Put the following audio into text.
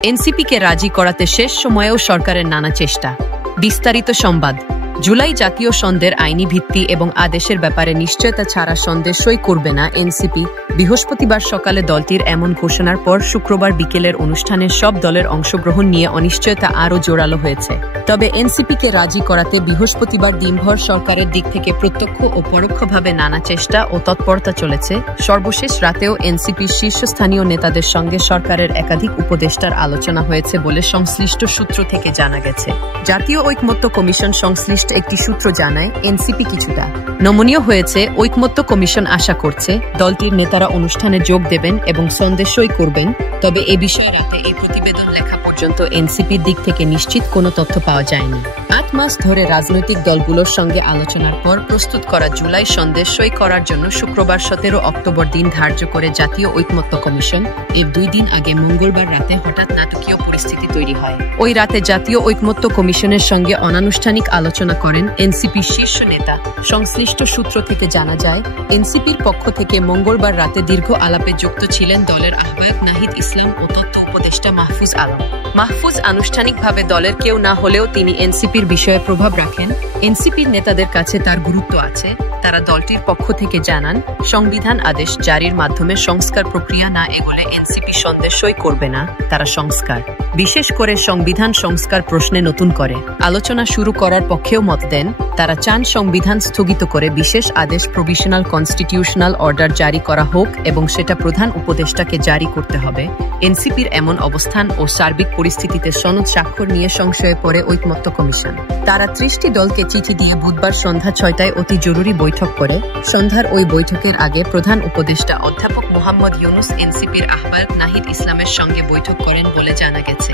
এনসিপিকে রাজি করাতে শেষ সময়েও সরকারের নানা চেষ্টা। বিস্তারিত সংবাদ। জুলাই জাতীয় সনদের আইনি ভিত্তি এবং আদেশের ব্যাপারে নিশ্চয়তা ছাড়া সনদে সই করবে না এনসিপি। বৃহস্পতিবার সকালে দলটির এমন ঘোষণার পর শুক্রবার বিকেলের অনুষ্ঠানে সব দলের অংশগ্রহণ নিয়ে অনিশ্চয়তা আরও জোরালো হয়েছে। তবে এনসিপিকে রাজি করাতে বৃহস্পতিবার দিনভর সরকারের দিক থেকে প্রত্যক্ষ ও পরোক্ষভাবে নানা চেষ্টা ও তৎপরতা চলেছে। সর্বশেষ রাতেও এনসিপির শীর্ষস্থানীয় নেতাদের সঙ্গে সরকারের একাধিক উপদেষ্টার আলোচনা হয়েছে বলে সংশ্লিষ্ট সূত্র থেকে জানা গেছে। জাতীয় ঐকমত্য কমিশন সংশ্লিষ্ট একটি সূত্র জানায়, এনসিপি কিছুটা নমনীয় হয়েছে। ঐকমত্য কমিশন আশা করছে দলটির নেতারা অনুষ্ঠানে যোগ দেবেন এবং সনদে সই করবেন। তবে এ বিষয়ে রাতে এই প্রতিবেদন লেখা পর্যন্ত এনসিপির দিক থেকে নিশ্চিত কোনো তথ্য পাওয়া যায়নি। ৮ মাস ধরে রাজনৈতিক দলগুলোর সঙ্গে আলোচনার পর প্রস্তুত করা জুলাই সনদে সই করার জন্য শুক্রবার ১৭ অক্টোবর দিন ধার্য করে জাতীয় ঐকমত্য কমিশন। এর ২ দিন আগে মঙ্গলবার রাতে হঠাৎ নাটকীয় পরিস্থিতি তৈরি হয়। ওই রাতে জাতীয় ঐকমত্য কমিশনের সঙ্গে অনানুষ্ঠানিক আলোচনা করেন এনসিপির শীর্ষ নেতা। সংশ্লিষ্ট সূত্র থেকে জানা যায়, এনসিপির পক্ষ থেকে মঙ্গলবার রাতে দীর্ঘ আলাপে যুক্ত ছিলেন দলের আহ্বায়ক নাহিদ ইসলাম ও তথ্য উপদেষ্টা মাহফুজ আলম। মাহফুজ আনুষ্ঠানিকভাবে দলের কেউ না হলেও তিনি এনসিপির বিষয়ে প্রভাব রাখেন। এনসিপির নেতাদের কাছে তার গুরুত্ব আছে। তারা দলটির পক্ষ থেকে জানান, সংবিধান আদেশ জারির মাধ্যমে সংস্কার প্রক্রিয়া না এগোলে এনসিপি সনদে সই করবে না। তারা সংস্কার, বিশেষ করে সংবিধান সংস্কার প্রশ্নে নতুন করে আলোচনা শুরু করার পক্ষেও মত দেন। তারা চান সংবিধান স্থগিত করে বিশেষ আদেশ প্রভিশনাল কনস্টিটিউশনাল অর্ডার জারি করা হোক এবং সেটা প্রধান উপদেষ্টাকে জারি করতে হবে। এনসিপির এমন অবস্থান ও সার্বিক পরিস্থিতিতে সনদ স্বাক্ষর নিয়ে সংশয়ে পড়ে ঐকমত্য কমিশন। তারা ৩০টি দলকে চিঠি দিয়ে বুধবার সন্ধ্যা ৬টায় অতি জরুরি বৈঠক করে। সন্ধ্যার ওই বৈঠকের আগে প্রধান উপদেষ্টা অধ্যাপক মোহাম্মদ ইউনুস এনসিপির আহ্বায়ক নাহিদ ইসলামের সঙ্গে বৈঠক করেন বলে জানা গেছে।